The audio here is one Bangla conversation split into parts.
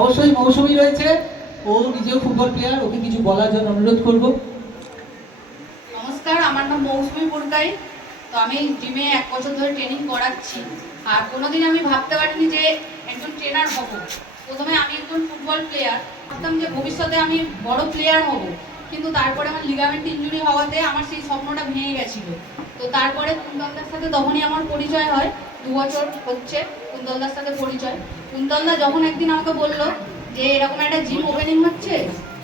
অবশ্যই মৌসুমী রয়েছে, ও নিজেও ফুটবল প্লেয়ার, ওকে কিছু বলার জন্য অনুরোধ করব। নমস্কার, আমার নাম মৌসুমী পুরকাই। তো আমি জিমে 1 বছর ধরে ট্রেনিং করাচ্ছি। আর কোনোদিন আমি ভাবতে পারিনি যে একজন ট্রেনার হব। প্রথমে আমি একজন ফুটবল প্লেয়ার, ভাবতাম যে ভবিষ্যতে আমি বড় প্লেয়ার হব, কিন্তু তারপরে আমার লিগামেন্ট ইনজুরি হওয়াতে আমার সেই স্বপ্নটা ভেঙে গেছিলো। তো তারপরে কুন্তলদার সাথে তখনই আমার পরিচয় হয়। 2 বছর হচ্ছে কুন্তলদার সাথে পরিচয়। কুন্তলদা যখন একদিন আমাকে বললো যে এরকম একটা জিম ওপেনিং হচ্ছে,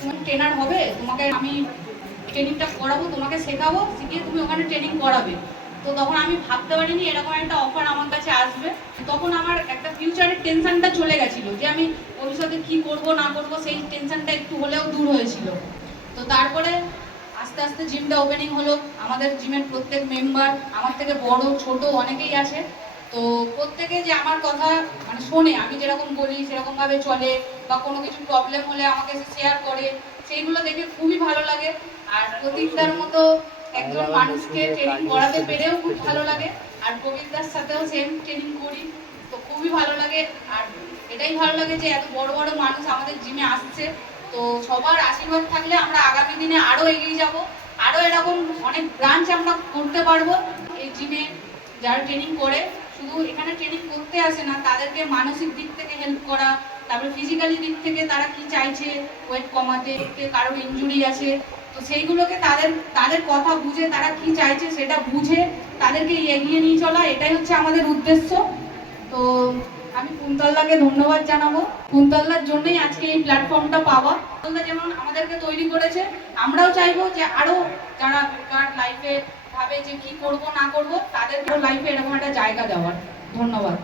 তুমি ট্রেনার হবে, তোমাকে আমি ট্রেনিংটা করাবো, তোমাকে শেখাবো, শিখিয়ে তুমি ওখানে ট্রেনিং করাবে। তো তখন আমি ভাবতে পারিনি এরকম একটা অফার আমার কাছে আসবে। তখন আমার একটা ফিউচারের টেনশনটা চলে গেছিলো, যে আমি ভবিষ্যতে কি করব না করব, সেই টেনশনটা একটু হলেও দূর হয়েছিল। তো তারপরে আস্তে আস্তে জিমটা ওপেনিং হলো। আমাদের জিমের প্রত্যেক মেম্বার, আমার থেকে বড় ছোট অনেকেই আছে। তো প্রত্যেকে যে আমার কথা মানে শোনে, আমি যেরকম বলি সেরকমভাবে চলে, বা কোনো কিছু প্রবলেম হলে আমাকে শেয়ার করে, সেইগুলো দেখে খুবই ভালো লাগে। আর প্রতীকদার মতো একজন মানুষকে ট্রেনিং করাতে পেরেও খুব ভালো লাগে। আর প্রবীরদার সাথেও সেম ট্রেনিং করি, তো খুবই ভালো লাগে। আর এটাই ভালো লাগে যে এত বড় বড় মানুষ আমাদের জিমে আসছে। তো সবার আশীর্বাদ থাকলে আমরা আগামী দিনে আরও এগিয়ে যাব, আরও এরকম অনেক ব্রাঞ্চ আমরা করতে পারবো। এই জিমে যারা ট্রেনিং করে, শুধু এখানে ট্রেনিং করতে আসে না, তাদেরকে মানসিক দিক থেকে হেল্প করা, তারপরে ফিজিক্যালি দিক থেকে তারা কি চাইছে, ওয়েট কমাতে, কারোর ইনজুরি আছে, তো সেইগুলোকে তাদের তাদের কথা বুঝে, তারা কি চাইছে সেটা বুঝে তাদেরকে এগিয়ে নিয়ে চলা, এটাই হচ্ছে আমাদের উদ্দেশ্য। তো আমি কুন্তলদাকে ধন্যবাদ জানাবো। কুন্তলদার জন্যই আজকে এই প্ল্যাটফর্মটা পাওয়া। কুন্তলদা যেমন আমাদেরকে তৈরি করেছে, আমরাও চাইবো যে আরো যারা বেকার লাইফে ভাবে যে কি করব না করব, তাদেরকেও লাইফে এরকম একটা জায়গা দেওয়ার। ধন্যবাদ।